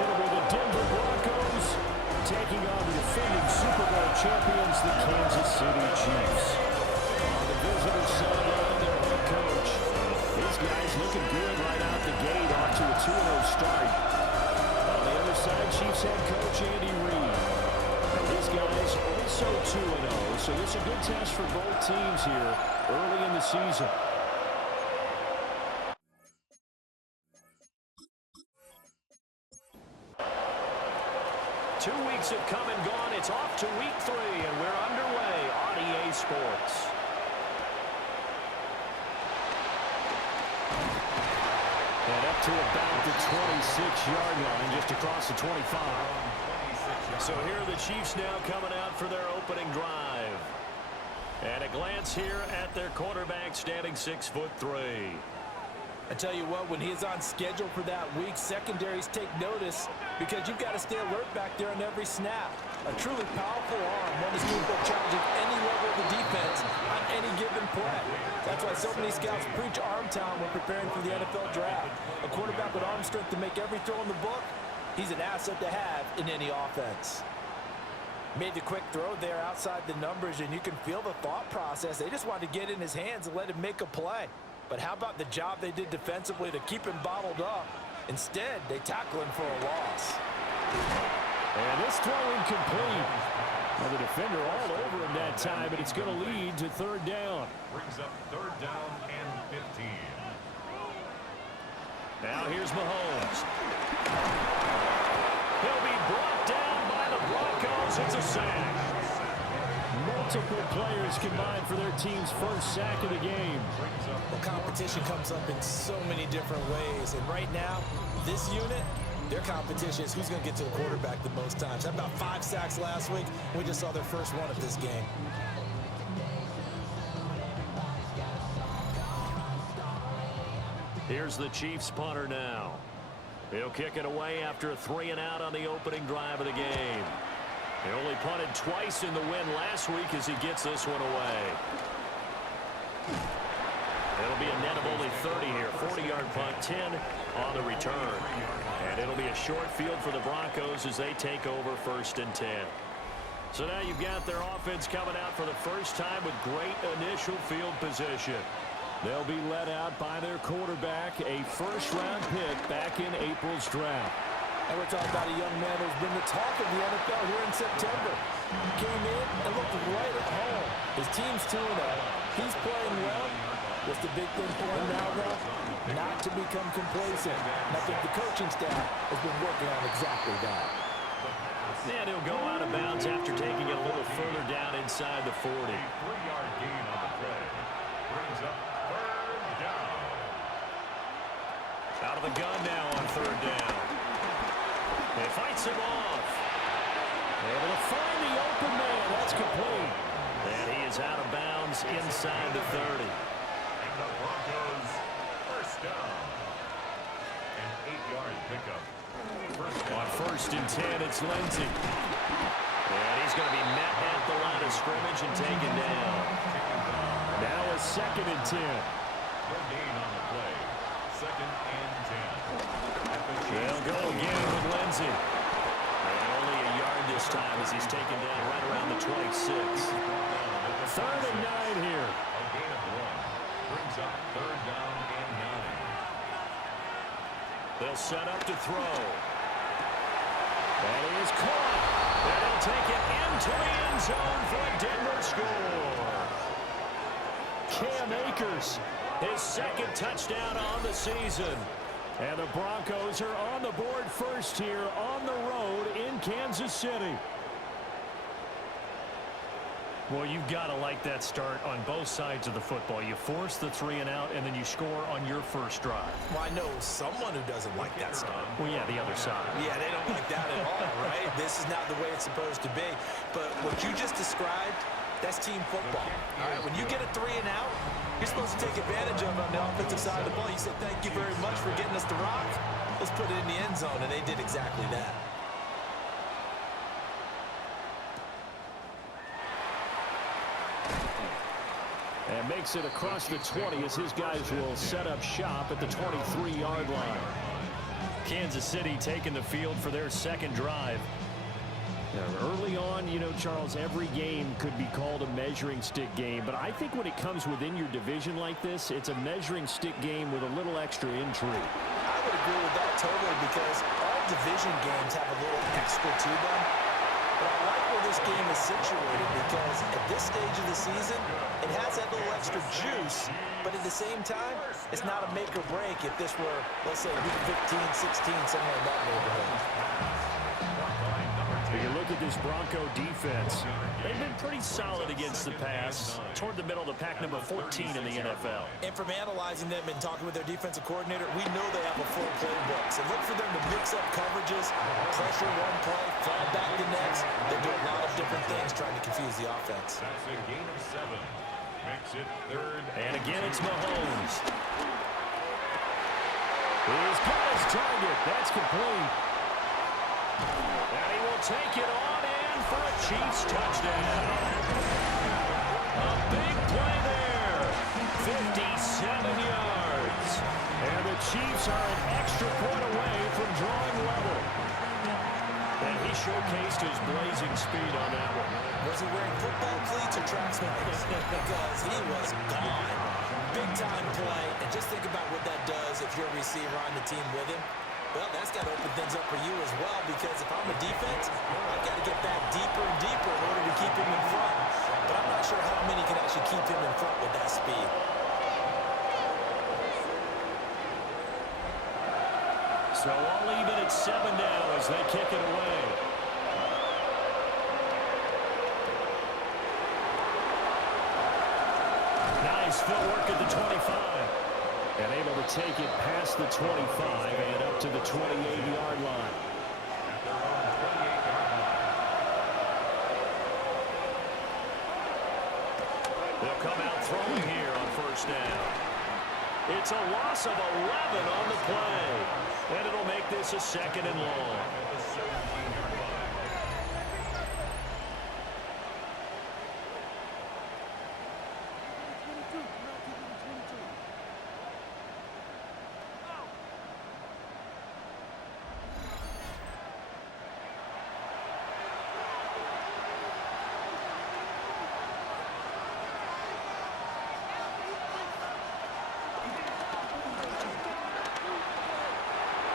it'll be the Denver Broncos taking on the defending Super Bowl champions, the Kansas City Chiefs. On the visitor sideline, their head coach. These guys looking good right out the gate, off to a 2-0 start. On the other side, Chiefs head coach Andy Reid. And these guys also 2-0, so this is a good test for both teams here early in the season. 2 weeks have come and gone. It's off to week 3, and we're underway on EA Sports. And up to about the 26-yard line, just across the 25. So here are the Chiefs now coming out for their opening drive. And a glance here at their quarterback, standing 6'3". I tell you what, when he's on schedule for that week, secondaries take notice because you've got to stay alert back there on every snap. A truly powerful arm, one is capable of challenging any level of the defense on any given play. That's why so many scouts preach arm talent when preparing for the NFL draft. A quarterback with arm strength to make every throw in the book, he's an asset to have in any offense. Made the quick throw there outside the numbers, and you can feel the thought process. They just wanted to get in his hands and let him make a play. But how about the job they did defensively to keep him bottled up? Instead, they tackle him for a loss. And this throw incomplete. Well, the defender all over him that time, but it's going to lead to third down. Brings up third down and 15. Now here's Mahomes. He'll be brought down by the Broncos. It's a sack. Multiple players combined for their team's first sack of the game. Well, competition comes up in so many different ways. And right now, this unit, their competition is who's going to get to the quarterback the most times. How about 5 sacks last week? We just saw their first one of this game. Here's the Chiefs punter now. He'll kick it away after a 3-and-out on the opening drive of the game. He only punted twice in the win last week as he gets this one away. It'll be a net of only 30 here. 40-yard punt, 10 on the return. And it'll be a short field for the Broncos as they take over 1st and 10. So now you've got their offense coming out for the first time with great initial field position. They'll be led out by their quarterback, a first-round pick back in April's draft. And we're talking about a young man who's been the talk of the NFL here in September. Came in and looked right at home. His team's 2-0. He's playing well. What's the big thing for him now, though? Not to become complacent. And I think the coaching staff has been working on exactly that. And he'll go out of bounds after taking it a little further down inside the 40. 3-yard gain on the play. Brings up third down. Out of the gun now on third down. He fights him off. Able to find the open man. That's complete. And he is out of bounds inside the 30. And the Broncos first down. An 8-yard pickup. On 1st and 10, it's Lindsey. And he's going to be met at the line of scrimmage and taken down. Now a 2nd and 10. No gain on the play. 2nd and 10. They'll go again with Lindsey. And only a yard this time as he's taken down right around the 26. 3rd and 9 here. A gain of 1. Brings up third down and 9. They'll set up to throw. And he is caught. And he'll take it into the end zone for a Denver score. Cam Akers, his 2nd touchdown on the season. And the Broncos are on the board first here on the road in Kansas City. Well, you've got to like that start on both sides of the football. You force the 3-and-out, and then you score on your first drive. Well, I know someone who doesn't like that start. Well, yeah, the other side. Yeah, they don't like that at all, right? This is not the way it's supposed to be. But what you just described, that's team football. All right, when you get a 3-and-out, you're supposed to take advantage of it on the offensive side of the ball. You said, thank you very much for getting us the rock. Let's put it in the end zone, and they did exactly that. And makes it across the 20 as his guys will set up shop at the 23-yard line. Kansas City taking the field for their second drive. Early on, you know, Charles, every game could be called a measuring stick game. But I think when it comes within your division like this, it's a measuring stick game with a little extra intrigue. I would agree with that totally because all division games have a little extra to them. But I like where this game is situated because at this stage of the season, it has that little extra juice. But at the same time, it's not a make or break if this were, let's say, week 15, 16, somewhere in that neighborhood. You look at this Bronco defense. They've been pretty solid against the pass. Toward the middle of the pack, number 14 in the NFL. And from analyzing them and talking with their defensive coordinator, we know they have a full playbook. So look for them to mix up coverages, pressure one play, fall back the next. They do a lot of different things trying to confuse the offense. That's a gain of 7. Makes it 3rd. And again, it's Mahomes. He's got his target. That's complete. And he will take it on in for a Chiefs touchdown. A big play there. 57 yards. And the Chiefs are an extra point away from drawing level. And he showcased his blazing speed on that one. Was he wearing football cleats or track spikes? Because he was gone. Big-time play. And just think about what that does if you're a receiver on the team with him. Well, that's got to open things up for you as well because if I'm a defense, I've got to get back deeper and deeper in order to keep him in front. But I'm not sure how many can actually keep him in front with that speed. So all even at 7 now as they kick it away. Nice footwork at the 25. And able to take it past the 25 and up to the 28-yard line. At their own 28-yard line. They'll come out throwing here on first down. It's a loss of 11 on the play. And it'll make this a 2nd and long. At the 17-yard line.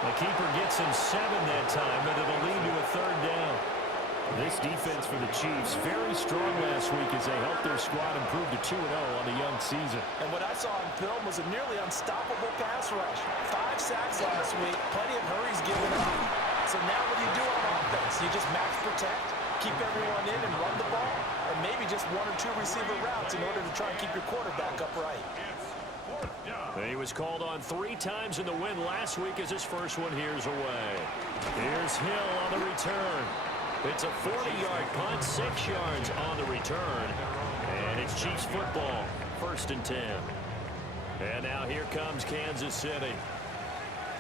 The keeper gets him 7 that time, but it'll lead to a 3rd down. This defense for the Chiefs, very strong last week as they helped their squad improve to 2-0 on the young season. And what I saw on film was a nearly unstoppable pass rush. 5 sacks last week, plenty of hurries given up. So now what do you do on offense? You just max protect, keep everyone in and run the ball, or maybe just 1 or 2 receiver routes in order to try and keep your quarterback upright. He was called on 3 times in the win last week as his first one here's away. Here's Hill on the return. It's a 40-yard punt, 6 yards on the return. And it's Chiefs football, 1st and 10. And now here comes Kansas City.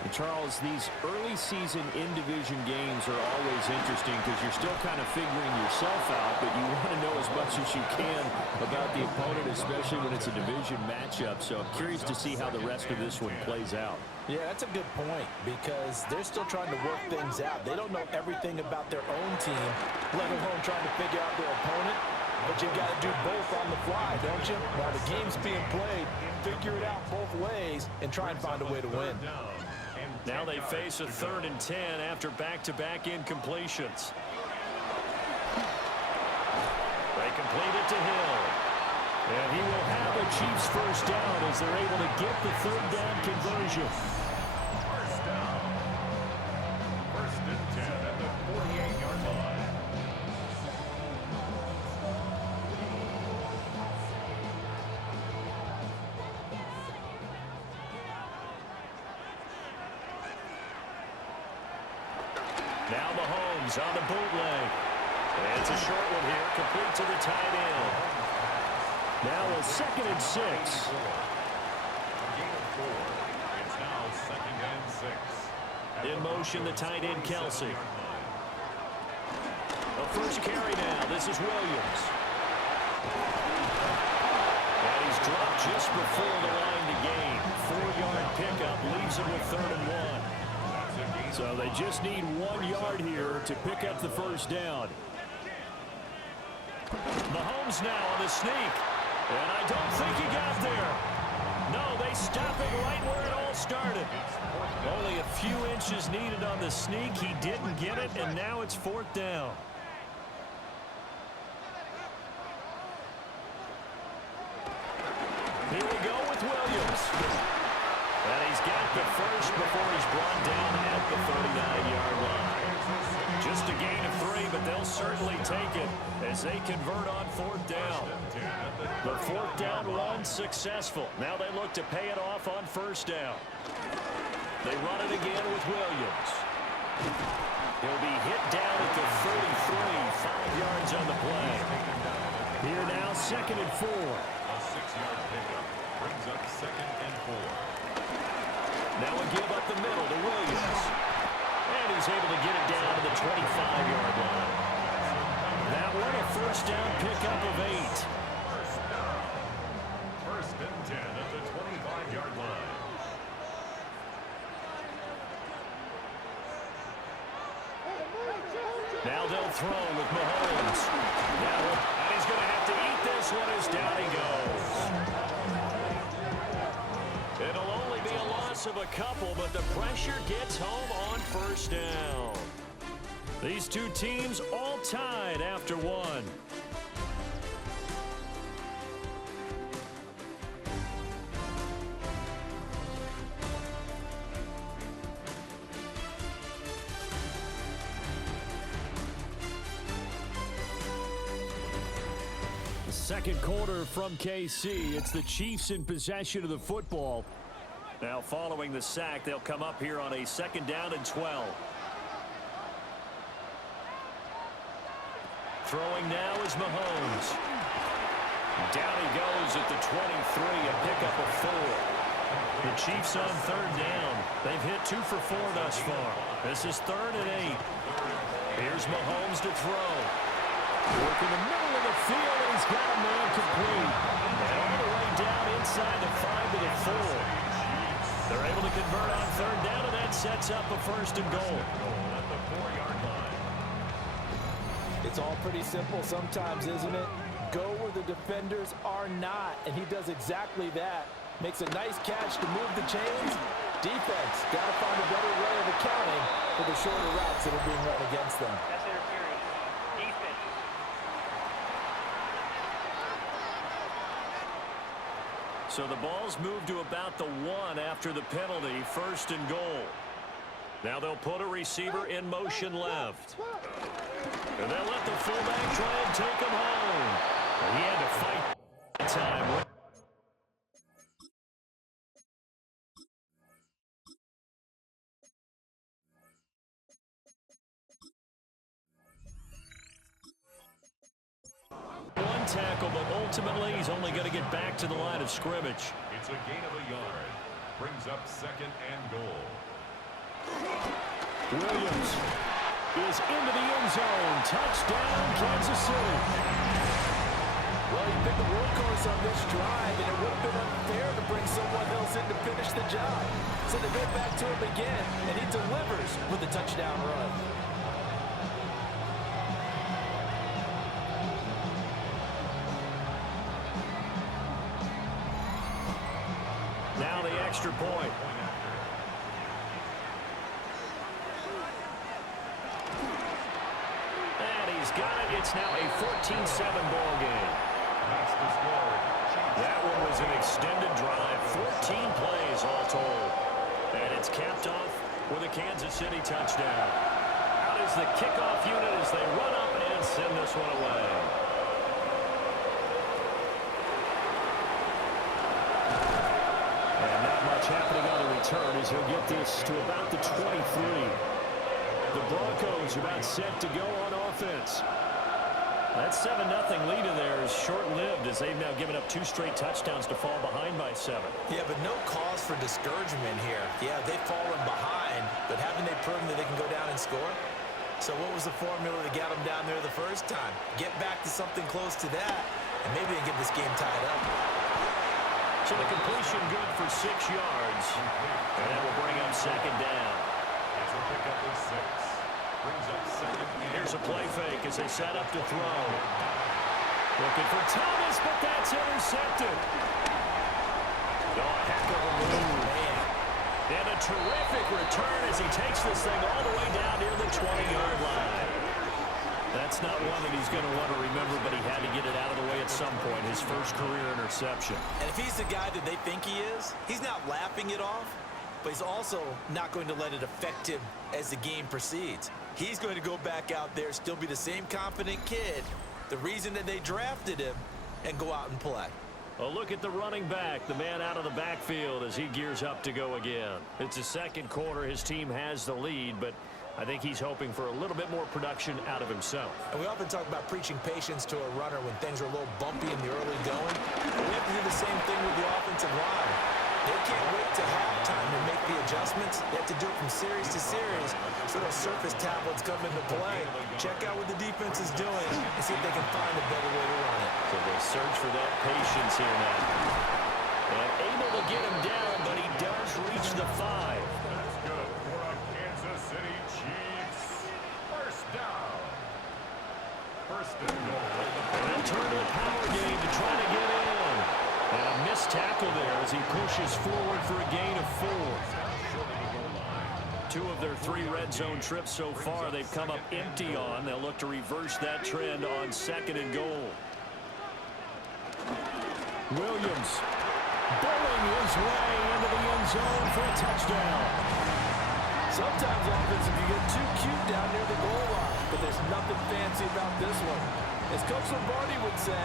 And Charles, these early season in-division games are always interesting because you're still kind of figuring yourself out, but you want to know as much as you can about the opponent, especially when it's a division matchup. So I'm curious to see how the rest of this one plays out. Yeah, that's a good point because they're still trying to work things out. They don't know everything about their own team, let alone trying to figure out their opponent. But you've got to do both on the fly, don't you? While the game's being played, figure it out both ways and try and find a way to win. Now they face a 3rd and 10 after back-to-back incompletions. They complete it to Hill. And he will have a Chiefs first down as they're able to get the 3rd down conversion. First down. 1st and 10 at the 48-yard line. Now Mahomes on the bootleg. And it's a short one here, complete to the tight end. Now a 2nd and 6. Gain of 4. It's now 2nd and 6. In motion, the tight end, Kelsey. The first carry now. This is Williams. And he's dropped just before the line to gain. 4-yard pickup leaves him with 3rd and 1. That's a gain So they just need 1 yard here to pick up the first down. Mahomes now on the sneak. And I don't think he got there. No, they stop it right where it all started. Only a few inches needed on the sneak. He didn't get it, and now it's 4th down. Here we go with Williams. And he's got the first before he's brought down at the 39-yard line. Just a gain of 3, but they'll certainly take it as they convert on 4th down. The 4th down run successful. Now they look to pay it off on 1st down. They run it again with Williams. He'll be hit down at the 33, 5 yards on the play. Here now, 2nd and 4. A 6-yard pickup brings up 2nd and 4. Now a give up the middle to Williams. And he's able to get it down to the 25-yard line. That one a 1st down pickup of 8. 1st and 10 at the 25-yard line. Now they'll throw with Mahomes. And he's going to have to eat this one as down he goes. It'll only be a loss of a couple, but the pressure gets home on 1st down. These two teams all tied after 1. Second quarter from KC. It's the Chiefs in possession of the football. Now following the sack, they'll come up here on a 2nd down and 12. Throwing now is Mahomes. Down he goes at the 23, a pickup of 4. The Chiefs on 3rd down. They've hit 2 for 4 thus far. This is 3rd and 8. Here's Mahomes to throw. Work in the middle of the field, and he's got a man complete. And all the way down inside the 5 to the 4. They're able to convert on 3rd down, and that sets up a 1st and goal. At the 4-yard line. It's all pretty simple sometimes, isn't it? Go where the defenders are not, and he does exactly that. Makes a nice catch to move the chains. Defense got to find a better way of accounting for the shorter routes that are being run against them. That's interference. Defense. So the ball's moved to about the 1 after the penalty, 1st and goal. Now they'll put a receiver in motion left. And they'll let the fullback try and take him home. He had to fight that time. One tackle, but ultimately he's only going to get back to the line of scrimmage. It's a gain of a yard. Brings up 2nd and goal. Williams is into the end zone. Touchdown, Kansas City. Well, he picked the workhorse on this drive, and it would have been unfair to bring someone else in to finish the job. So they go back to him again, and he delivers with a touchdown run. Now the extra point. And he's got it. It's now a 14-7 ball game. That's the score. That one was an extended drive. 14 plays all told. And it's capped off with a Kansas City touchdown. Out is the kickoff unit as they run up and send this one away. And not much happening on the return as he'll get this to about the 23. The Broncos are about set to go on offense. That 7-0 lead in there is short-lived as they've now given up 2 straight touchdowns to fall behind by 7. Yeah, but no cause for discouragement here. Yeah, they've fallen behind, but haven't they proven that they can go down and score? So what was the formula to get them down there the first time? Get back to something close to that, and maybe they get this game tied up. So the completion good for 6 yards, and that will bring up 2nd down. It's a up a 6. Brings up second and Here's a play fake as they set up to throw. Looking for Thomas, but that's intercepted. Oh, heck of a move. And a terrific return as he takes this thing all the way down near the 20-yard line. That's not one that he's going to want to remember, but he had to get it out of the way at some point, his first career interception. And if he's the guy that they think he is, he's not laughing it off, but he's also not going to let it affect him as the game proceeds. He's going to go back out there, still be the same confident kid, the reason that they drafted him, and go out and play. A look at the running back, the man out of the backfield as he gears up to go again. It's the second quarter. His team has the lead, but I think he's hoping for a little bit more production out of himself. And we often talk about preaching patience to a runner when things are a little bumpy in the early going. We have to do the same thing with the offensive line. They can't wait to halftime to make the adjustments. They have to do it from series to series, so those surface tablets come into play. Check out what the defense is doing and see if they can find a better way to run it. So they search for that patience here now. And able to get him down, but he does reach the 5. That's good for a Kansas City Chiefs. First down. First and goal. And they'll turn to the power game to try to get in. And a missed tackle there as he pushes forward for a gain of 4. 2 of their 3 red zone trips so far they've come up empty on. They'll look to reverse that trend on second and goal. Williams bowling his way into the end zone for a touchdown. Sometimes offense, if you get too cute down near the goal line, but there's nothing fancy about this one. As Coach Lombardi would say,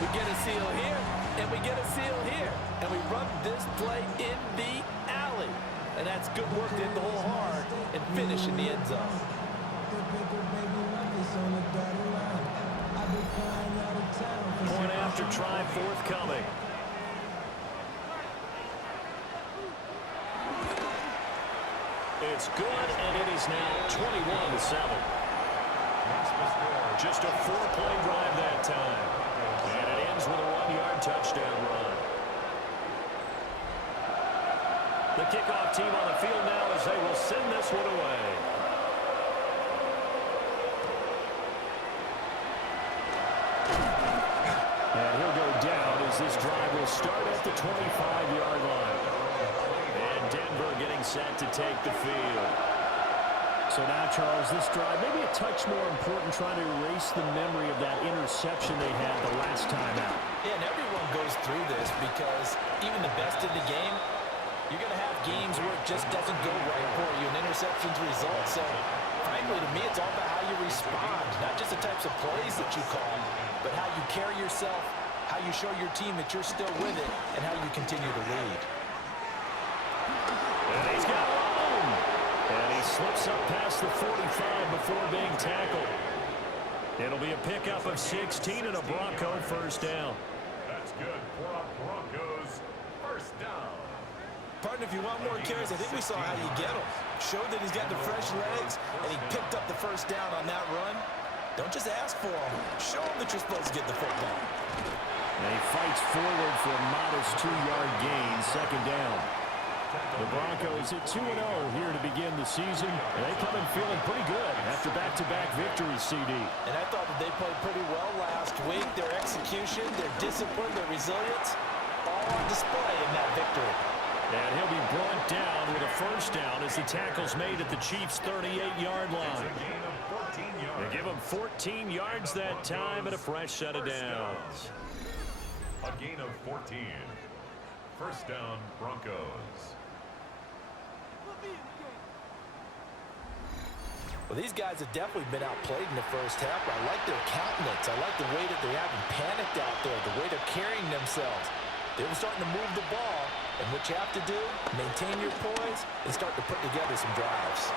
we get a seal here, and we get a seal here, and we run this play in the alley. And that's good work to hit the hole hard and finish in the end zone. Point after try forthcoming. It's good, and it is now 21-7. Just a 4-play drive that time. And it ends with a 1-yard touchdown run. The kickoff team on the field now as they will send this one away. And he'll go down as this drive will start at the 25-yard line. And Denver getting set to take the field. So now, Charles, this drive maybe a touch more important, trying to erase the memory of that interception they had the last time out. Yeah, and everyone goes through this because even the best in the game, you're going to have games where it just doesn't go right for you, and interceptions result. So, frankly, to me, it's all about how you respond, not just the types of plays that you call, but how you carry yourself, how you show your team that you're still with it, and how you continue to lead. And he's got room. And he slips up past the 45 before being tackled. It'll be a pickup of 16 and a Bronco first down. That's good for a Broncos first down. Partner, if you want more carries, I think we saw how you get him. Showed that he's got the fresh legs, and he picked up the first down on that run. Don't just ask for him. Show him that you're supposed to get the football. And he fights forward for a modest 2-yard gain, second down. The Broncos at 2-0 here to begin the season. And they come in feeling pretty good after back-to-back victories, CD. And I thought that they played pretty well last week. Their execution, their discipline, their resilience, all on display in that victory. And he'll be brought down with a first down as the tackle's made at the Chiefs' 38-yard line. They give him 14 yards that time and a fresh set of downs. A gain of 14. First down, Broncos. Well, these guys have definitely been outplayed in the first half. I like their countenance. I like the way that they haven't panicked out there, the way they're carrying themselves. They were starting to move the ball, and what you have to do, maintain your poise and start to put together some drives.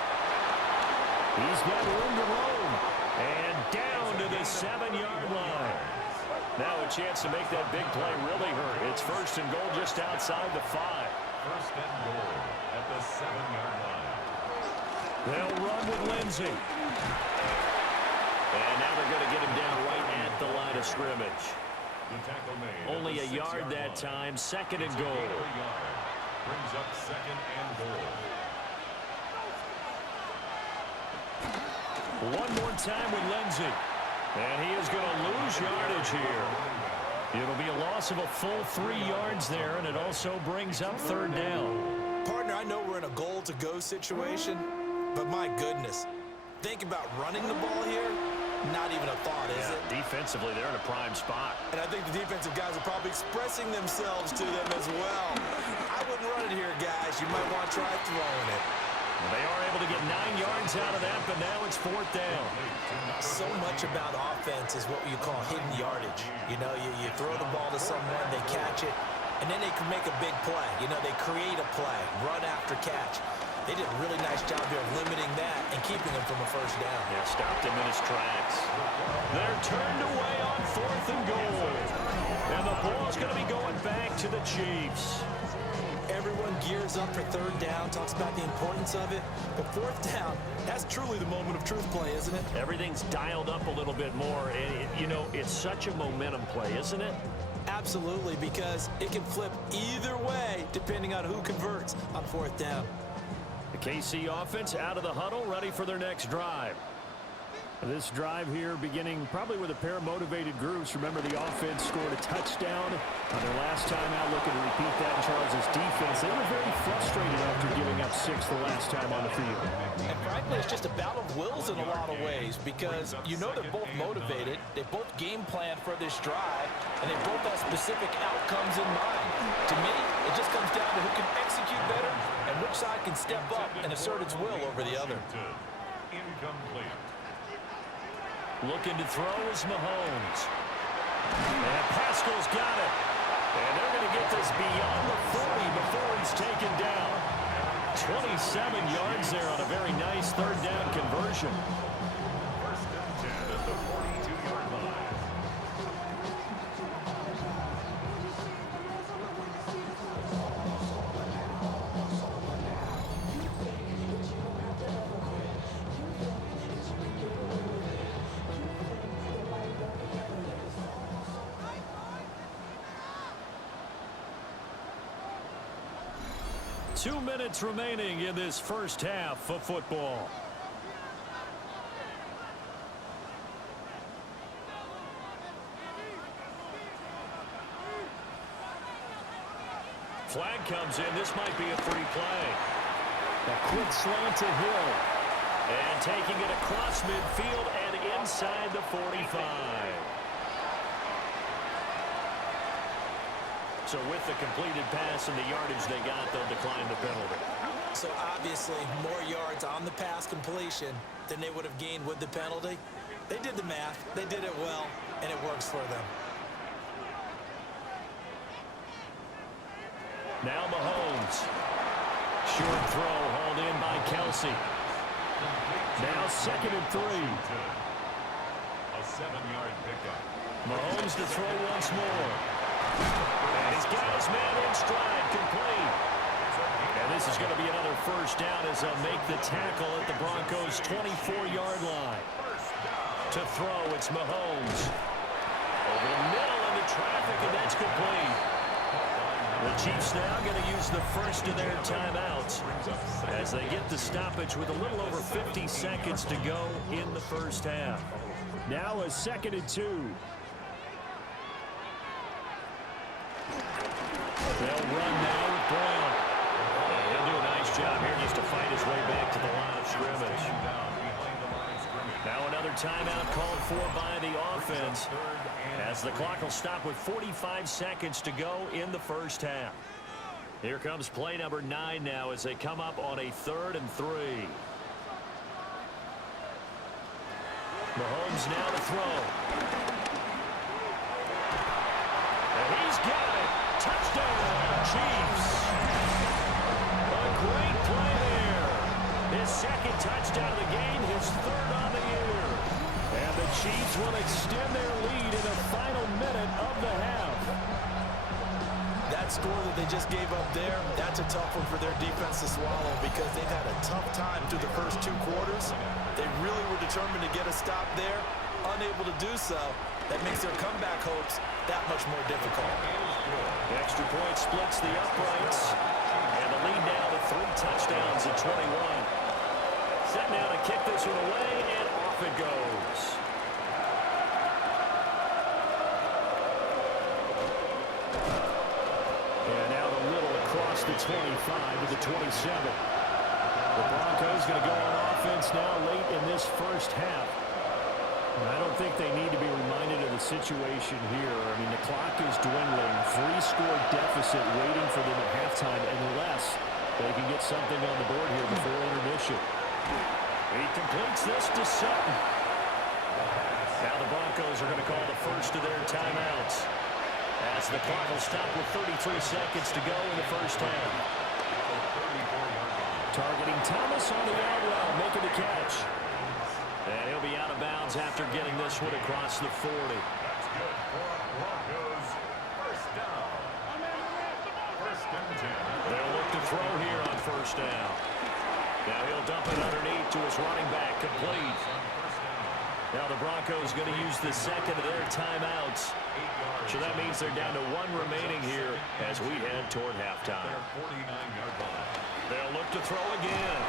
He's got room to roam, and down to the 7-yard line. Now a chance to make that big play really hurt. It's first and goal just outside the 5. First and goal at the 7-yard line. They'll run with Lindsey. And now they're going to get him down right at the line of scrimmage. The tackle made. Only a yard that time, second and goal. Brings up second and goal. One more time with Lindsey. And he is going to lose yardage here. It'll be a loss of a full 3 yards there, and it also brings up third down. Partner, I know we're in a goal-to-go situation, but my goodness, think about running the ball here. Not even a thought, is it? Defensively, they're in a prime spot. And I think the defensive guys are probably expressing themselves to them as well. I wouldn't run it here, guys. You might want to try throwing it. Well, they are able to get 9 yards out of that, but now it's fourth down. So much about offense is what you call hidden yardage. You know, you throw the ball to someone, they catch it, and then they can make a big play. You know, they create a play, run after catch. They did a really nice job here of limiting that and keeping him from a first down. Yeah, stopped him in his tracks. They're turned away on fourth and goal. And the ball's going to be going back to the Chiefs. Everyone gears up for third down, talks about the importance of it. But fourth down, that's truly the moment of truth play, isn't it? Everything's dialed up a little bit more. And, you know, it's such a momentum play, isn't it? Absolutely, because it can flip either way depending on who converts on fourth down. The KC offense out of the huddle, ready for their next drive. This drive here beginning probably with a pair of motivated groups. Remember, the offense scored a touchdown on their last time out. Looking to repeat that in Charles' defense. They were very frustrated after giving up 6 the last time on the field. And frankly, it's just a battle of wills in a lot of ways because you know they're both motivated. They both game planned for this drive, and they both have specific outcomes in mind. To me, it just comes down to who can execute better and which side can step up and assert its will over the other. Incomplete. Looking to throw is Mahomes. And Pascal's got it. And they're going to get this beyond the 40 before he's taken down. 27 yards there on a very nice third down conversion. First and 10 at the 42-yard line. Two minutes remaining in this first half of football. Flag comes in. This might be a free play. A quick slant to Hill. And taking it across midfield and inside the 45. So with the completed pass and the yardage they got, they'll decline the penalty. So obviously more yards on the pass completion than they would have gained with the penalty. They did the math, they did it well, and it works for them. Now Mahomes. Short throw hauled in by Kelsey. Now 2nd and 3. A 7-yard pickup. Mahomes to throw once more. And he's got his man in stride, complete. And this is going to be another first down as they'll make the tackle at the Broncos' 24-yard line. To throw, it's Mahomes. Over the middle into traffic, and that's complete. The Chiefs now going to use the first of their timeouts as they get the stoppage with a little over 50 seconds to go in the first half. Now a 2nd and 2. They'll run now with Brown. He'll do a nice job here just to fight his way back to the line of scrimmage. Now another timeout called for by the offense as the clock will stop with 45 seconds to go in the first half. Here comes play number 9 now as they come up on a 3rd and 3. Mahomes now to throw. And he's got it. Touchdown, Chiefs. A great play there. His 2nd touchdown of the game, his 3rd on the year. And the Chiefs will extend their lead in the final minute of the half. That score that they just gave up there, that's a tough one for their defense to swallow because they've had a tough time through the first 2 quarters. They really were determined to get a stop there, unable to do so. That makes their comeback hopes that much more difficult. The extra point splits the uprights. And the lead now to 3 touchdowns at 21. Set now to kick this one away and off off it goes. And out a little across the 25 to the 27. The Broncos going to go on offense now late in this first half. And I don't think they need to be reminded of the situation here. I mean, the clock is dwindling. 3-score deficit waiting for them at halftime unless they can get something on the board here before intermission. He completes this to Sutton. Now the Broncos are going to call the first of their timeouts, as the clock will stop with 33 seconds to go in the first half. Targeting Thomas on the out route, making the catch. And he'll be out of bounds after getting this one across the 40. That's good for Broncos. First down. First and 10. They'll look to throw here on first down. Now he'll dump it underneath to his running back, complete. Now the Broncos going to use the second of their timeouts. So that means they're down to 1 remaining here as we head toward halftime. 49-yard line. They'll look to throw again.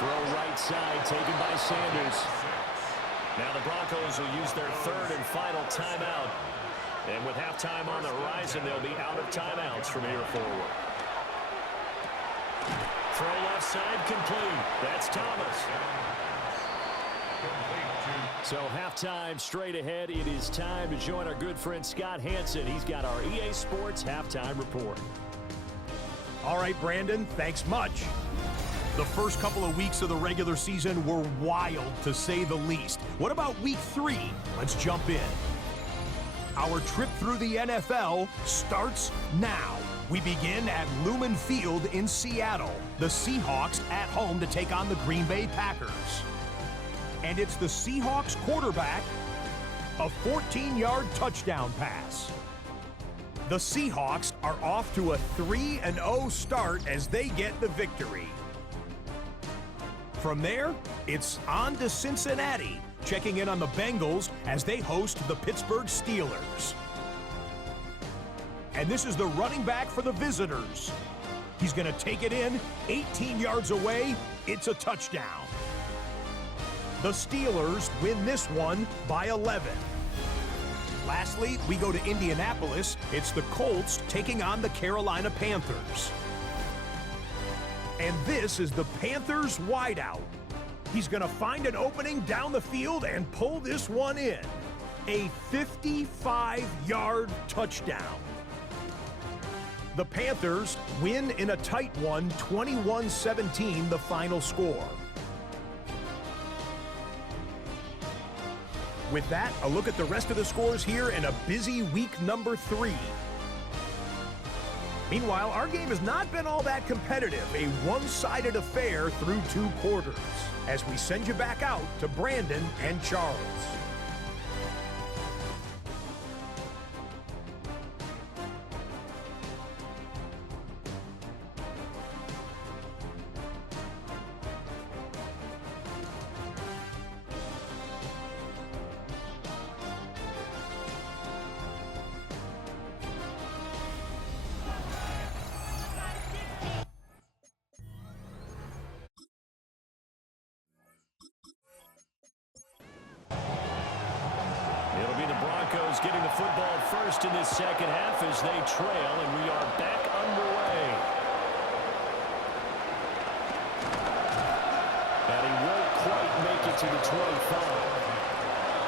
Throw right side taken by Sanders. Now the Broncos will use their third and final timeout. And with halftime on the horizon, they'll be out of timeouts from here forward. Throw left side complete. That's Thomas. So halftime straight ahead. It is time to join our good friend Scott Hansen. He's got our EA Sports halftime report. All right, Brandon, thanks much. The first couple of weeks of the regular season were wild, to say the least. What about week 3? Let's jump in. Our trip through the NFL starts now. We begin at Lumen Field in Seattle. The Seahawks at home to take on the Green Bay Packers. And it's the Seahawks quarterback, a 14-yard touchdown pass. The Seahawks are off to a 3-0 start as they get the victory. From there, it's on to Cincinnati, checking in on the Bengals as they host the Pittsburgh Steelers. And this is the running back for the visitors. He's going to take it in, 18 yards away, it's a touchdown. The Steelers win this one by 11. Lastly, we go to Indianapolis. It's the Colts taking on the Carolina Panthers. And this is the Panthers wideout. He's going to find an opening down the field and pull this one in. A 55-yard touchdown. The Panthers win in a tight one, 21-17 the final score. With that, a look at the rest of the scores here in a busy week number 3. Meanwhile, our game has not been all that competitive, a one-sided affair through 2 quarters, as we send you back out to Brandon and Charles. Getting the football first in this second half as they trail, and we are back underway. And he won't quite make it to the 25.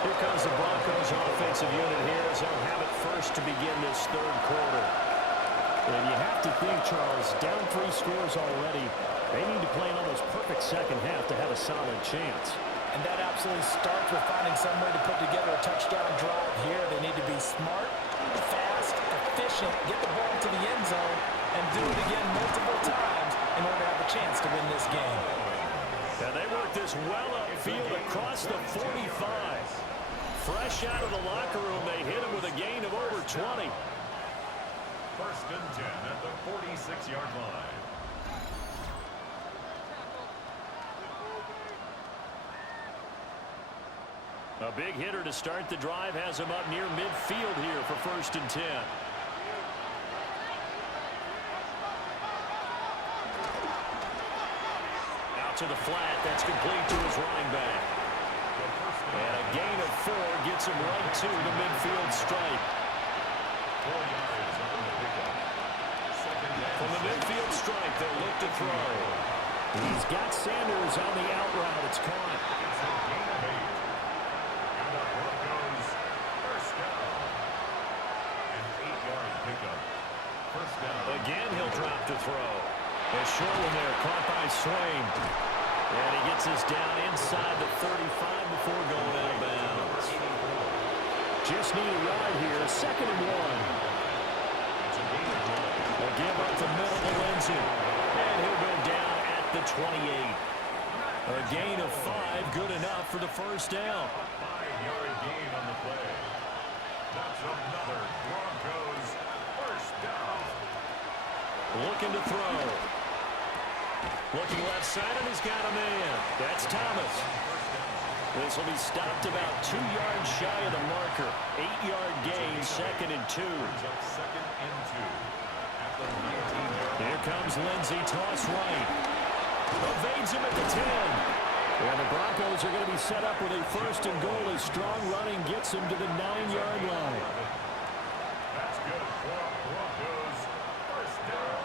Here comes the Broncos offensive unit here as they'll have it first to begin this third quarter. And you have to think, Charles, down 3 scores already, they need to play an almost perfect second half to have a solid chance. And that absolutely starts with finding some way to put together a touchdown drive here. They need to be smart, fast, efficient, get the ball to the end zone, and do it again multiple times in order to have a chance to win this game. And they work this well upfield across the 45. Fresh out of the locker room, they hit him with a gain of over 20. First and 10 at the 46-yard line. A big hitter to start the drive has him up near midfield here for first and 10. Out to the flat. That's complete to his running back. The first gets him right to the midfield stripe. 4 yards on the pickup. From the midfield stripe, they'll look to throw. He's got Sanders on the out route. It's caught. It's a gain of 8. And the Broncos first down. An 8-yard pickup. First down. Again, he'll drop to throw. A short one there, caught by Swain. And he gets us down inside the 35 before going out of bounds. Just need a yard here. 2nd and 1. It's a gain of 1. A give up the middle to Lindsey. And he'll go down at the 28. A gain of 5, good enough for the first down. 5-yard gain on the play. That's another Broncos first down. Looking to throw. Looking left side, and he's got a man. That's Thomas. This will be stopped about 2 yards shy of the marker. 8-yard gain, 2nd and 2. Brings up 2nd and 2 at the 19-yard. Here comes Lindsey, toss right. Evades him at the 10. And the Broncos are going to be set up with a 1st and goal as strong running gets him to the 9-yard line. That's good for Broncos first down.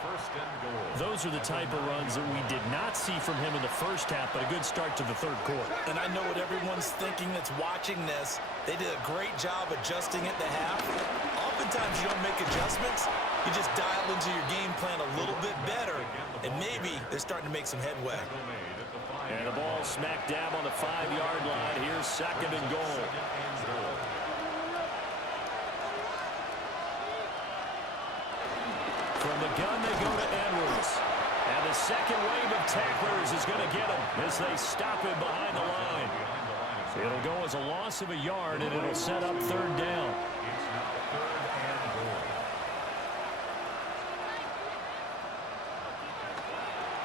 1st and goal. Those are the type of runs that we did not see from him in the first half, but a good start to the 3rd quarter. And I know what everyone's thinking that's watching this. They did a great job adjusting at the half. Oftentimes you don't make adjustments. You just dial into your game plan a little bit better, and maybe they're starting to make some headway. And the ball smack dab on the 5-yard line. Here's 2nd and goal. From the gun, they go to Edwards. And the second wave of tacklers is going to get him as they stop him behind the line. It'll go as a loss of a yard, and it'll set up 3rd down. It's now 3rd and goal.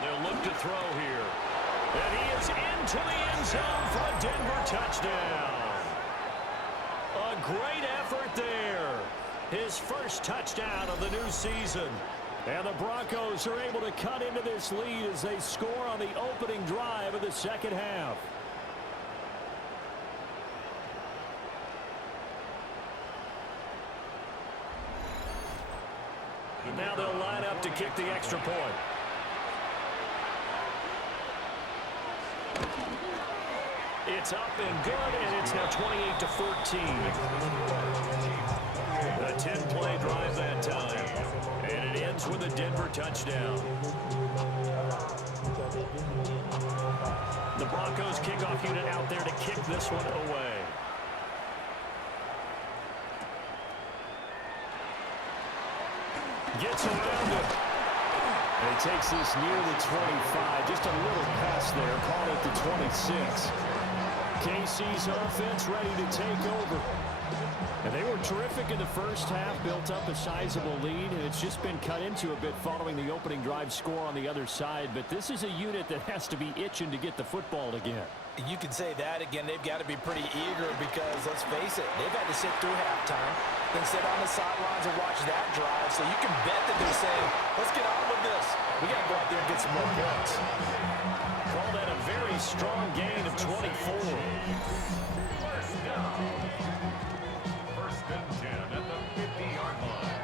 They'll look to throw here. And he is into the end zone for a Denver touchdown. A great effort there. His first touchdown of the new season. And the Broncos are able to cut into this lead as they score on the opening drive of the 2nd half. Now they'll line up to kick the extra point. It's up and good, and it's now 28-14. A 10-play drive that time. And it ends with a Denver touchdown. The Broncos kickoff unit out there to kick this one away. Gets around it. And he takes this near the 25. Just a little pass there. Call it the 26. KC's offense ready to take over. And they were terrific in the first half, built up a sizable lead, and it's just been cut into a bit following the opening drive score on the other side. But this is a unit that has to be itching to get the football again. You can say that again. They've got to be pretty eager because, let's face it, they've had to sit through halftime, then sit on the sidelines and watch that drive. So you can bet that they're saying, let's get on with this. We got to go out there and get some more points. Call that a very strong gain of 24. First down. 1st and 10 at the 50-yard line.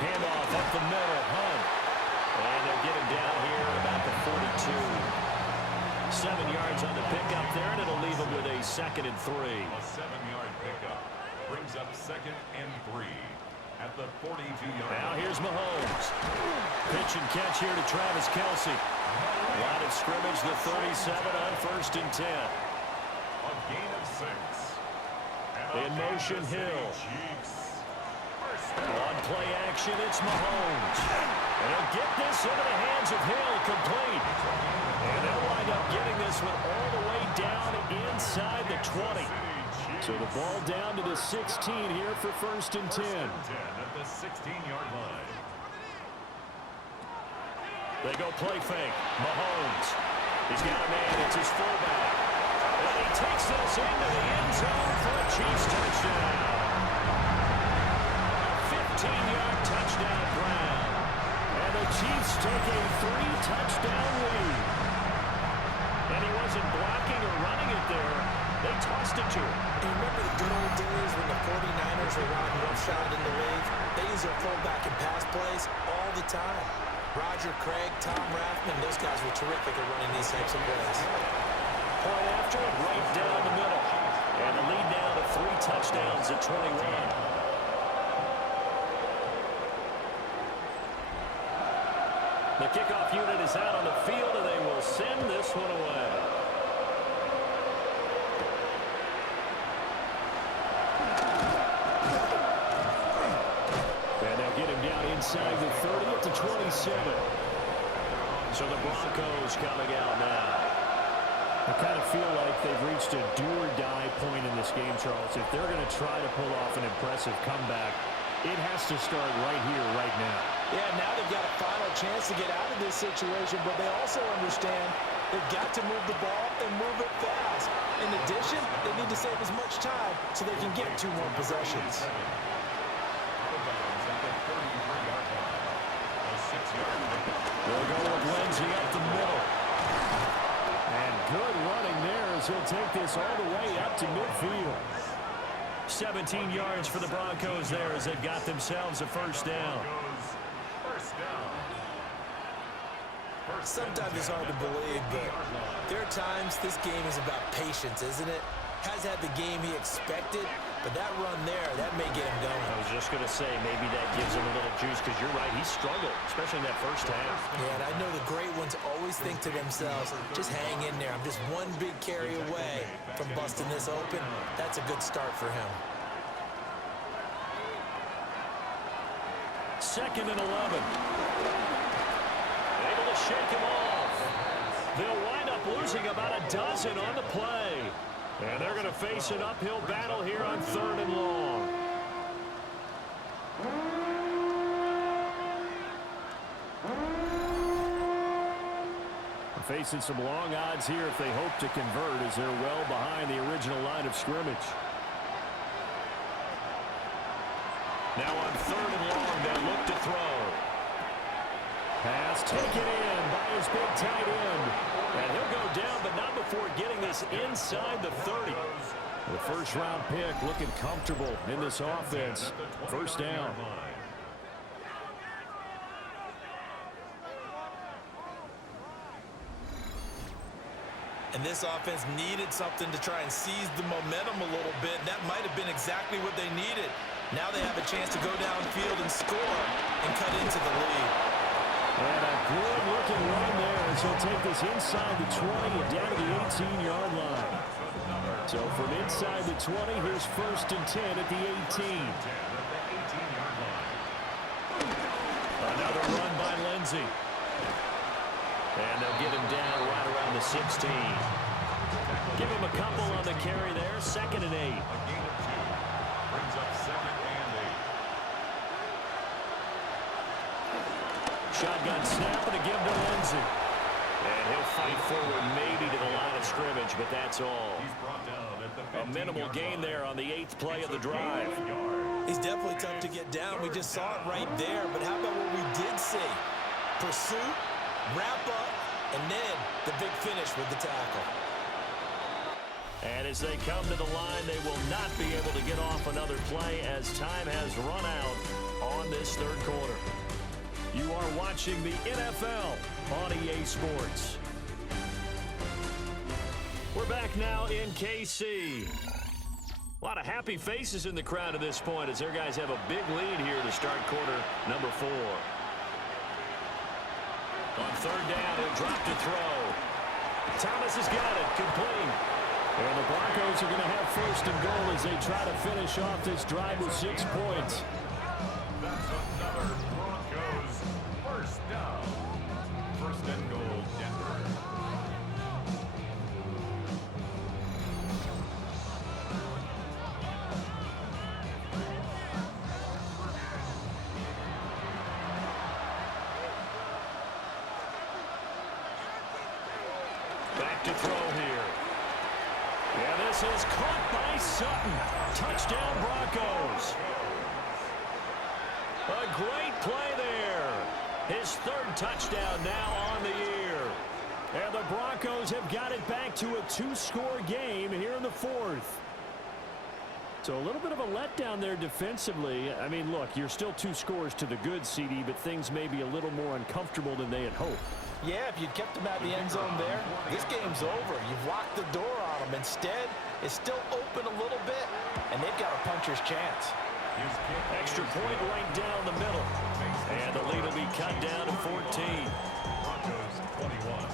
Handoff up the middle, Hunt. And they'll get him down here at about the 42. 7 yards on the pickup there, and it'll leave him with a 2nd and 3. A 7-yard pickup brings up 2nd and 3 at the 42-yard Now line. here's Mahomes. Pitch and catch here to Travis Kelce. Line of scrimmage, the 37 on 1st and 10. A gain of 6. And In motion, Hill. On play action, it's Mahomes. And he'll get this into the hands of Hill, complete. And they'll wind up getting this one all the way down inside the 20. So the ball down to the 16 here for 1st and 10. At the 16-yard line. They go play fake. Mahomes. He's got a man. It's his fullback. And he takes this into the end zone for a Chiefs touchdown. A 15-yard touchdown grab. And the Chiefs take a 3-touchdown lead. And he wasn't blocking or running it there. They tossed it to him. You remember the good old days when the 49ers were riding roughshod in the league? They use their fullback in pass plays all the time. Roger Craig, Tom Rathman, those guys were terrific at running these types of plays. Point after it, right down the middle. And the lead now to 3 touchdowns at 21. The kickoff unit is out on the field, and they will send this one away. And they'll get him down inside the 30 at the 27. So the Broncos coming out now. I kind of feel like they've reached a do-or-die point in this game, Charles. If they're going to try to pull off an impressive comeback, it has to start right here, right now. Yeah, now they've got a final chance to get out of this situation, but they also understand they've got to move the ball and move it fast. In addition, they need to save as much time so they can get 2 more possessions. They'll go with Lindsay up the middle. And good running there as he'll take this all the way up to midfield. 17 yards for the Broncos there as they got themselves a first down. Sometimes it's hard to believe, but there are times this game is about patience, isn't it? Has had the game he expected, but that run there, that may get him going. I was just going to say, maybe that gives him a little juice, because you're right, he struggled, especially in that first half. Yeah, and I know the great ones always think to themselves, just hang in there. I'm just one big carry away from busting this open. That's a good start for him. 2nd and 11. Able to shake him off. They'll wind up losing about a dozen on the play. And they're going to face an uphill battle here on 3rd and long. Facing some long odds here if they hope to convert, as they're well behind the original line of scrimmage. Now on 3rd and long, they'll look to throw. Pass taken in by his big tight end. And he'll go down, but not before getting this inside the 30. The first-round pick looking comfortable in this offense. First down. And this offense needed something to try and seize the momentum a little bit. That might have been exactly what they needed. Now they have a chance to go downfield and score and cut into the lead. And a good-looking run there as he'll take this inside the 20 and down to the 18-yard line. So from inside the 20, here's 1st and 10 at the 18. Another run by Lindsay. And they'll get him down right around the 16. Give him a couple on the carry there. 2nd and 8. Brings up 2nd and 8. Shotgun snap and a give to Lindsay. And he'll fight forward maybe to the line of scrimmage, but that's all. He's brought down at the A minimal gain there on the 8th play of the drive. He's definitely tough to get down. We just saw it right there. But how about what we did see? Pursuit, wrap up, and then the big finish with the tackle. And as they come to the line, they will not be able to get off another play as time has run out on this 3rd quarter. You are watching the NFL on EA Sports. We're back now in KC. A lot of happy faces in the crowd at this point as their guys have a big lead here to start quarter number 4. On 3rd down, he'll drop to throw. Thomas has got it, complete. And the Broncos are going to have 1st and goal as they try to finish off this drive with 6 points. That's another Broncos first down. 1st and goal, Denver. Back to throw here. Yeah, this is caught by Sutton. Touchdown, Broncos. A great play there. His third touchdown now on the year. And the Broncos have got it back to a 2-score game here in the fourth. So a little bit of a letdown there defensively. I mean, look, you're still 2 scores to the good, CD, but things may be a little more uncomfortable than they had hoped. Yeah, if you'd kept them at the end zone there, this game's over. You've locked the door on them. Instead, it's still open a little bit, and they've got a puncher's chance. Extra point right down the middle. And the lead will be cut down to 14. Broncos 21.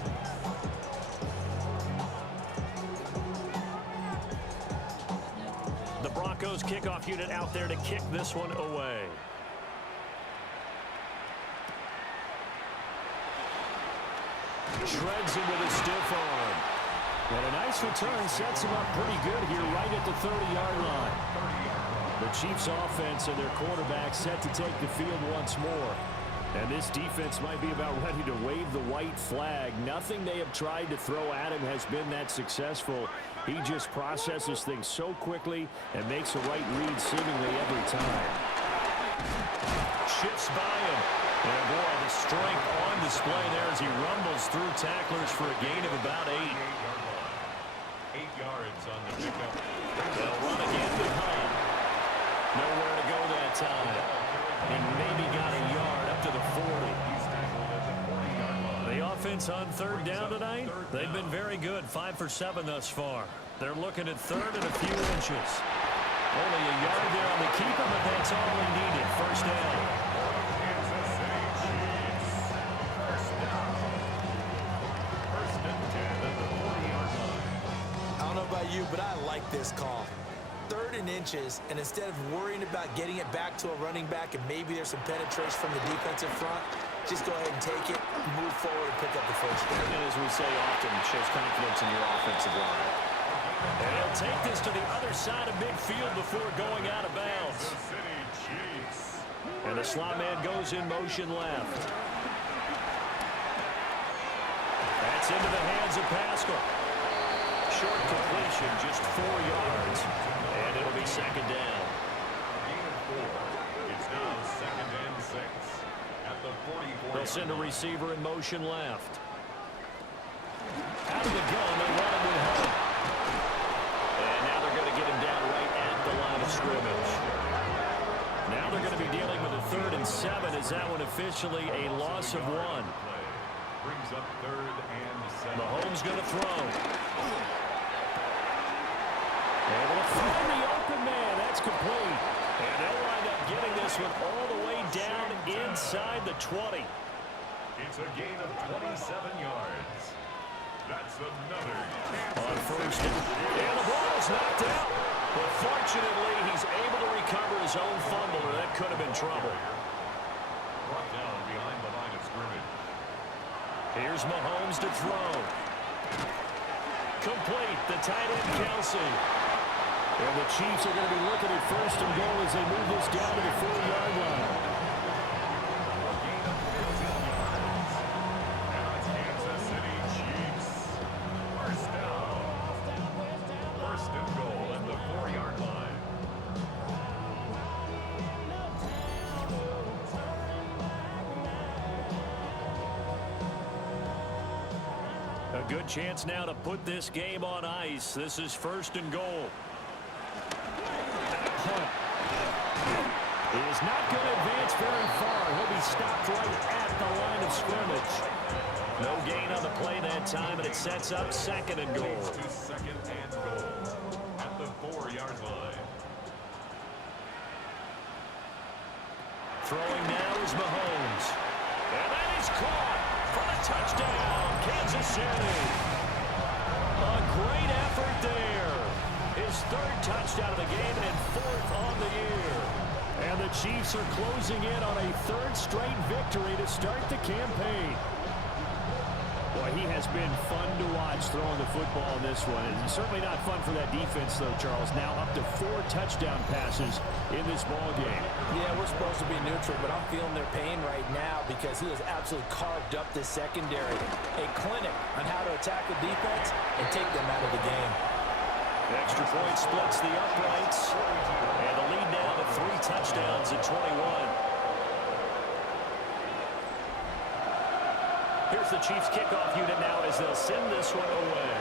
The Broncos kickoff unit out there to kick this one away. Shreds him with a stiff arm. And a nice return sets him up pretty good here right at the 30-yard line. The Chiefs offense and their quarterback set to take the field once more. And this defense might be about ready to wave the white flag. Nothing they have tried to throw at him has been that successful. He just processes things so quickly and makes a right read seemingly every time. Shifts by him. And boy, the strength on display there as he rumbles through tacklers for a gain of about 8. 8 yards on the pickup. They'll run again with Hunt. Nowhere to go that time. He maybe got a yard up to the 40. The offense on third down tonight, they've been very good. 5 for 7 thus far. They're looking at third and a few inches. Only a yard there on the keeper, but that's all he needed. First down. About you, but I like this call. 3rd and inches, and instead of worrying about getting it back to a running back and maybe there's some penetration from the defensive front, just go ahead and take it, move forward, and pick up the first down. And as we say often, shows confidence in your offensive line. And he'll take this to the other side of midfield before going out of bounds. And the slot man goes in motion left. That's into the hands of Pascal. Short completion, just 4 yards, and it'll be second down. Gain of 4. It's now 2nd and 6 at the 44. They'll send a receiver in motion left. Out of the gun, they run him with Hunt. And now they're going to get him down right at the line of scrimmage. Now they're going to be dealing with a 3rd and 7. Is that one officially a loss of 1? Brings up 3rd and 7. Mahomes going to throw. Able to find the open man. That's complete. And they'll wind up getting this one all the way down inside the 20. It's a gain of 27 yards. That's another On first and the ball is knocked out. But fortunately, he's able to recover his own fumble, or that could have been trouble. brought down behind the line of scrimmage. Here's Mahomes to throw. Complete. The tight end, Kelsey. And the Chiefs are going to be looking at first and goal as they move this down to the 4-yard line. Gain of 15 yards. And it's Kansas City Chiefs. First down. First and goal at the 4-yard line. A good chance now to put this game on ice. This is first and goal. Hunt is not going to advance very far. He'll be stopped right at the line of scrimmage. No gain on the play that time, and it sets up second and goal. To second and goal at the 4-yard line. Throwing now is Mahomes. And that is caught for the touchdown, Kansas City. A great effort there. His third touchdown of the game and fourth on the year. And the Chiefs are closing in on a third straight victory to start the campaign. Boy, Boy, he has been fun to watch throwing the football in this one. And certainly not fun for that defense, though, Charles. Now up to 4 touchdown passes in this ball game. Yeah, we're supposed to be neutral, but I'm feeling their pain right now because he has absolutely carved up this secondary. A clinic on how to attack the defense and take them out of the game. Extra point splits the uprights. And the lead now to 3 touchdowns at 21. Here's the Chiefs kickoff unit now as they'll send this one away.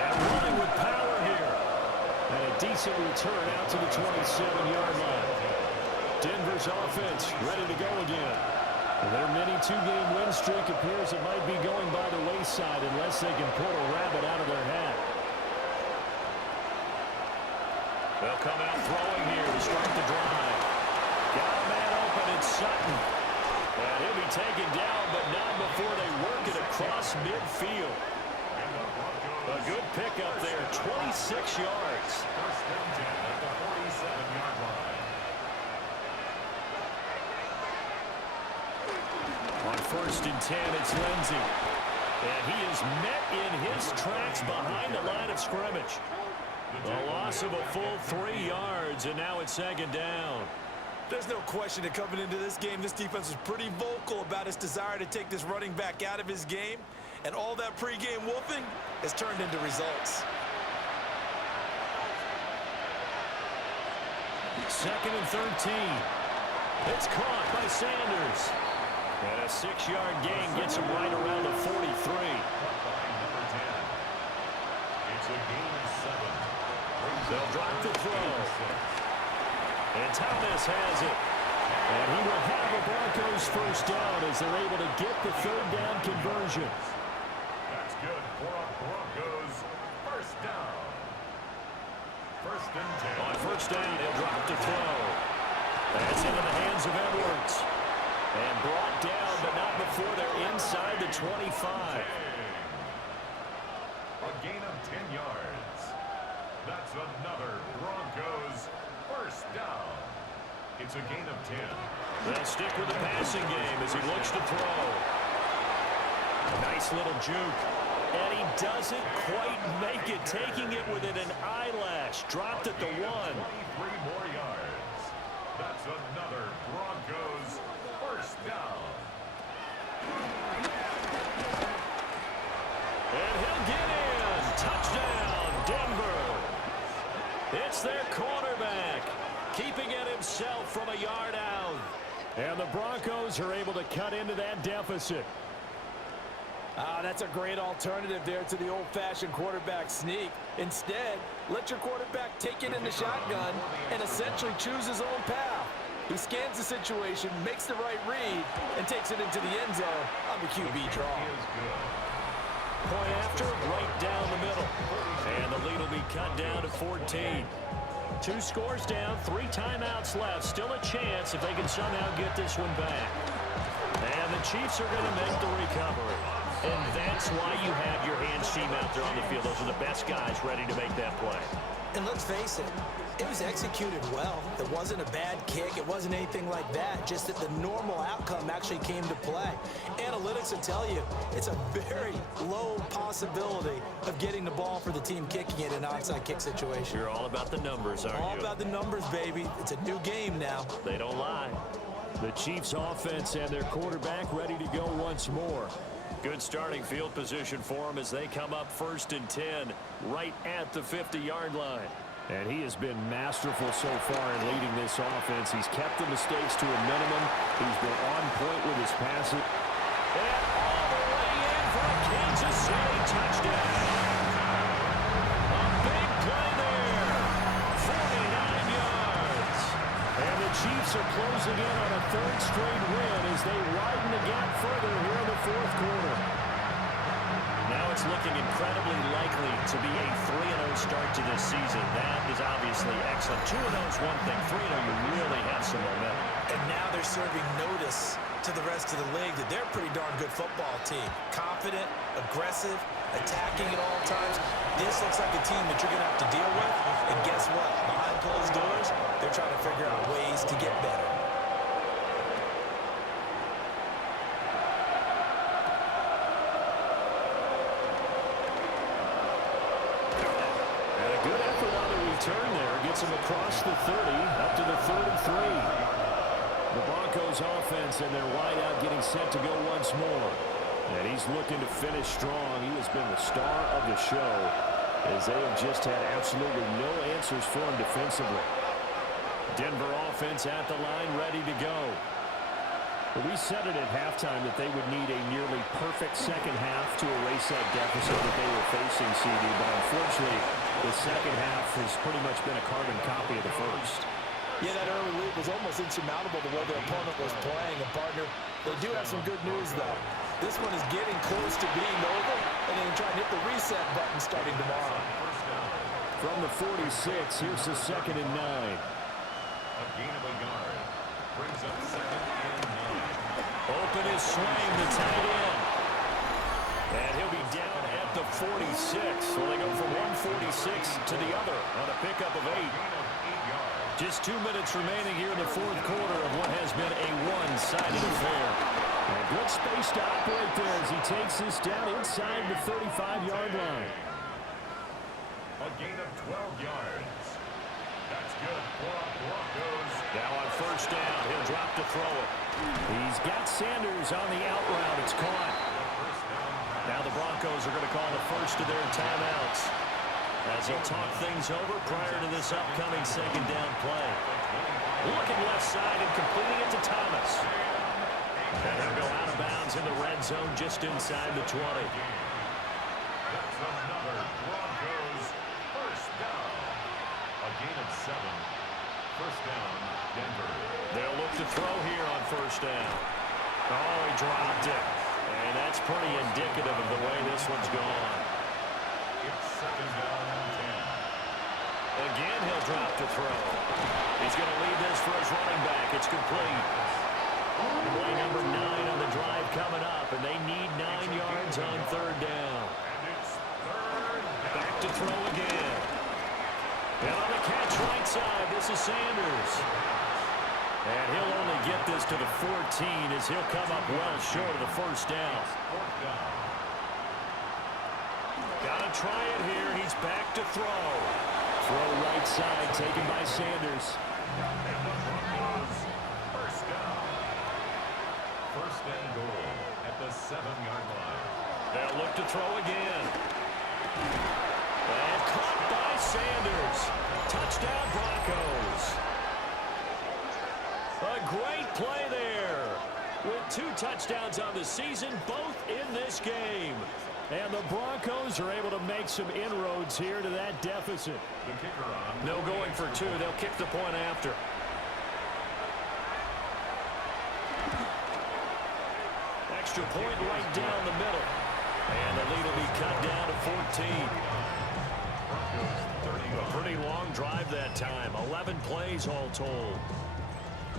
And running with power here. And a decent return out to the 27-yard line. Denver's offense ready to go again. And their mini 2-game win streak appears it might be going by the wayside unless they can pull a rabbit out of their hat. They'll come out throwing here to start the drive. Got a man open, it's Sutton. And he'll be taken down, but not before they work it across midfield. A good pickup there, 26 yards. First and 10 at the 47-yard line. On first and 10, it's Lindsey. And he is met in his tracks behind the line of scrimmage. A loss of a full 3 yards, and now it's second down. There's no question that coming into this game, this defense was pretty vocal about its desire to take this running back out of his game. And all that pregame wolfing has turned into results. Second and 13. It's caught by Sanders. And a 6-yard gain gets him right around the 43. Number 10. It's a gain of 7. They'll drop the throw. And Thomas has it. And he will have a Broncos first down as they're able to get the third down conversion. That's good for a Broncos first down. First and 10. On first down, he'll drop the throw. That's into the hands of Edwards. And brought down, but not before they're inside the 25. A gain of 10 yards. That's another Broncos first down. It's a gain of 10. They'll stick with the passing game as he looks to throw. Nice little juke. And he doesn't quite make it, taking it within an eyelash. Dropped at the 1. 23 more yards. That's another Broncos first down. And he'll get in. Touchdown, Denver. It's their quarterback, keeping it himself from a yard out. And the Broncos are able to cut into that deficit. That's a great alternative there to the old-fashioned quarterback sneak. Instead, let your quarterback take it in the shotgun and essentially choose his own path. He scans the situation, makes the right read, and takes it into the end zone on the QB draw. Point after, right down the middle. And the lead will be cut down to 14. 2 scores down, 3 timeouts left. Still a chance if they can somehow get this one back. And the Chiefs are going to make the recovery. And that's why you have your hands team out there on the field. Those are the best guys ready to make that play. And let's face it, it was executed well. It wasn't a bad kick. It wasn't anything like that. Just that the normal outcome actually came to play. Analytics will tell you it's a very low possibility of getting the ball for the team kicking it in an onside kick situation. You're all about the numbers, aren't you? All about the numbers, baby. It's a new game now. They don't lie. The Chiefs offense and their quarterback ready to go once more. Good starting field position for them as they come up first and 10 right at the 50-yard line. And he has been masterful so far in leading this offense. He's kept the mistakes to a minimum. He's been on point with his passing. And all the way in for a Kansas City touchdown. A big play there. 49 yards. And the Chiefs are closing in on a 3rd straight win as they widen the gap further here in the 4th quarter. Now it's looking incredibly likely to be a 3-0 start to this season. That is obviously excellent. 2-0 is one thing. 3-0, you really have some momentum. And now they're serving notice to the rest of the league that they're a pretty darn good football team. Confident, aggressive, attacking at all times. This looks like a team that you're going to have to deal with. And guess what? Behind closed doors, they're trying to figure out ways to get better. gets him across the 30, up to the 33. The Broncos offense and their wideout getting set to go once more. And he's looking to finish strong. He has been the star of the show as they have just had absolutely no answers for him defensively. Denver offense at the line, ready to go. We said it at halftime that they would need a nearly perfect second half to erase that deficit that they were facing, CD. But unfortunately, the second half has pretty much been a carbon copy of the first. Yeah, that early lead was almost insurmountable the way their opponent was playing. And, partner, they do have some good news, though. This one is getting close to being over, and they can try and hit the reset button starting tomorrow. From the 46, here's the 2nd and 9. A gain of a yard. Brings up 2nd and 9. Open his swing, the tight end. And he'll be down at the 46. So they go from 146 to the other on a pickup of 8. Just 2 minutes remaining here in the fourth quarter of what has been a one-sided affair. And a good space to operate there as he takes this down inside the 35-yard line. A gain of 12 yards. That's good for Broncos. Now on first down, he'll drop to throw it. He's got Sanders on the out route. It's caught. Now the Broncos are going to call the first of their timeouts as they'll talk things over prior to this upcoming second down play. Looking left side and completing it to Thomas. And he'll go out of bounds in the red zone just inside the 20. That's another Broncos first down. A gain of 7. First down, Denver. They'll look to throw here on first down. Oh, he dropped it. And that's pretty indicative of the way this one's gone. It's 2nd down and 10. Again, he'll drop to throw. He's going to lead this for his running back. It's complete. Play number 9 on the drive coming up, and they need 9 yards on third down. And it's 3rd down. Back to throw again. And on the catch right side, this is Sanders. And he'll only get this to the 14 as he'll come up well short of the first down. 4th down. Got to try it here. He's back to throw. Throw right side taken by Sanders. And the Broncos first down. First and goal at the 7-yard line. They'll look to throw again. And caught by Sanders. Touchdown Broncos. A great play there. With 2 touchdowns on the season, both in this game. And the Broncos are able to make some inroads here to that deficit. The kicker on. No going for 2. They'll kick the point after. Extra point right down the middle. And the lead will be cut down to 14. A pretty long drive that time. 11 plays all told.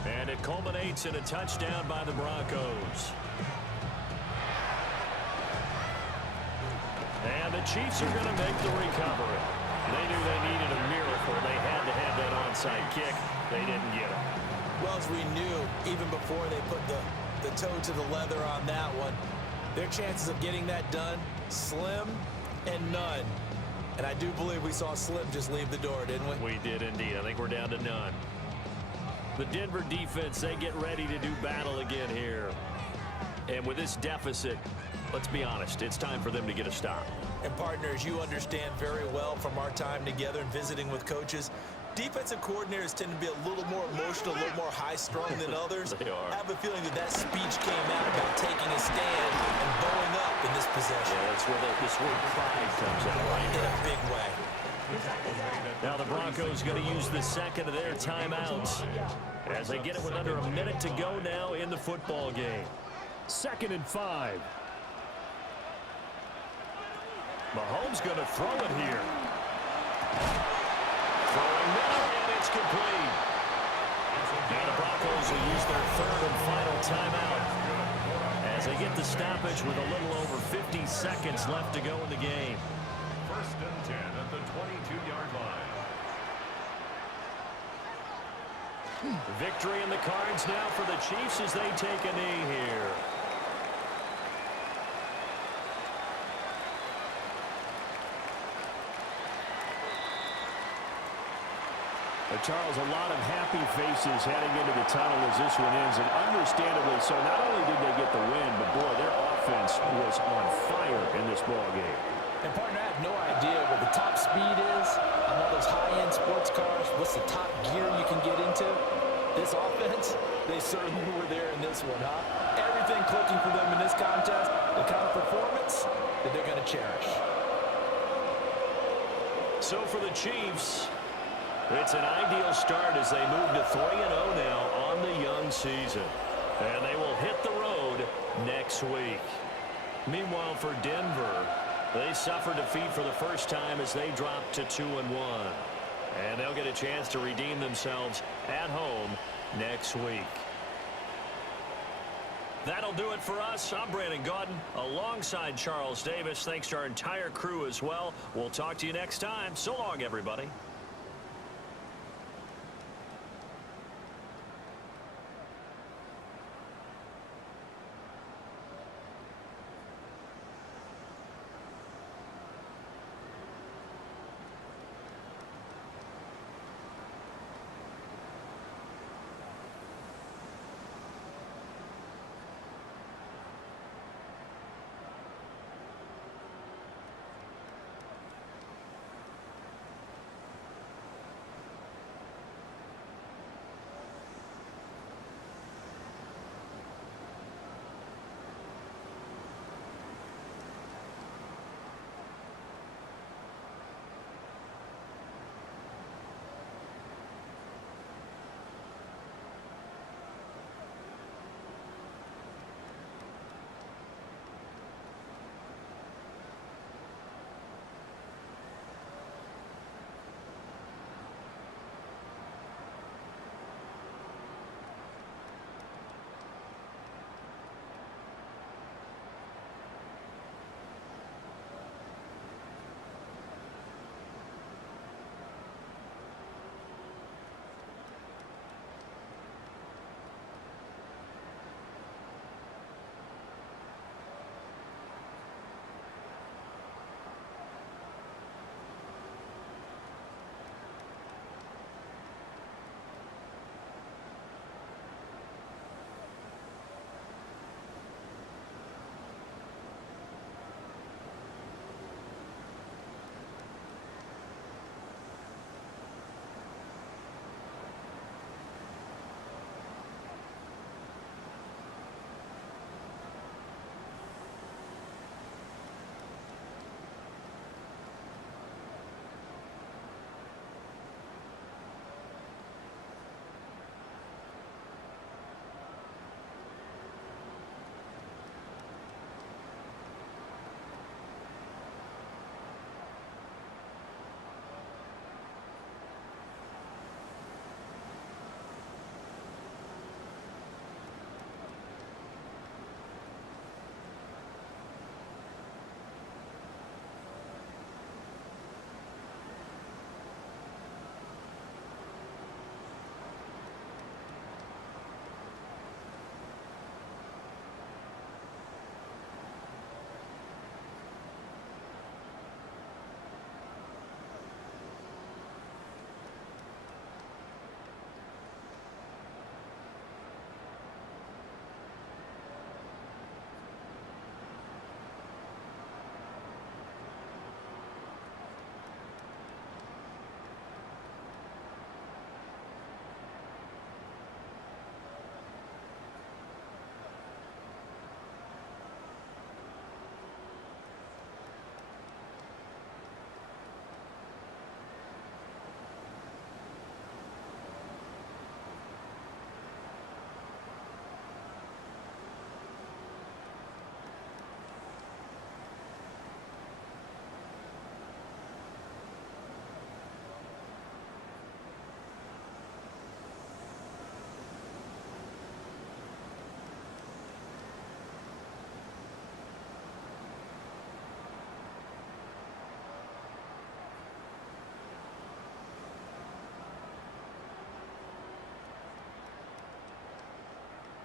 And it culminates in a touchdown by the Broncos. And the Chiefs are going to make the recovery. They knew they needed a miracle. They had to have that onside kick. They didn't get it. Well, as we knew, even before they put the toe to the leather on that one, their chances of getting that done, slim and none. And I do believe we saw Slim just leave the door, didn't we? We did indeed. I think we're down to none. The Denver defense, they get ready to do battle again here. And with this deficit, let's be honest, it's time for them to get a stop. And partners, you understand very well from our time together and visiting with coaches, defensive coordinators tend to be a little more emotional, a little more high-strung than others. They are. I have a feeling that speech came out about taking a stand and bowing up in this possession. Yeah, that's where this word pride comes out, right? In a big way. Now the Broncos going to use the second of their timeouts as they get it with under a minute to go now in the football game. 2nd and 5. Mahomes going to throw it here. Throwing now, and it's complete. Now the Broncos will use their 3rd and final timeout as they get the stoppage with a little over 50 seconds left to go in the game. 1st and 10 at the 22-yard line. Victory in the cards now for the Chiefs as they take a knee here. Charles, a lot of happy faces heading into the tunnel as this one ends, and understandably so. Not only did they get the win, but, boy, their offense was on fire in this ball game. And, partner, I have no idea what the top speed is on all those high-end sports cars. What's the top gear you can get into? This offense, they certainly were there in this one, huh? Everything clicking for them in this contest, the kind of performance that they're going to cherish. So for the Chiefs, it's an ideal start as they move to 3-0 now on the young season. And they will hit the road next week. Meanwhile, for Denver, they suffered defeat for the first time as they dropped to 2-1. And they'll get a chance to redeem themselves at home next week. That'll do it for us. I'm Brandon Gaudin alongside Charles Davis. Thanks to our entire crew as well. We'll talk to you next time. So long, everybody.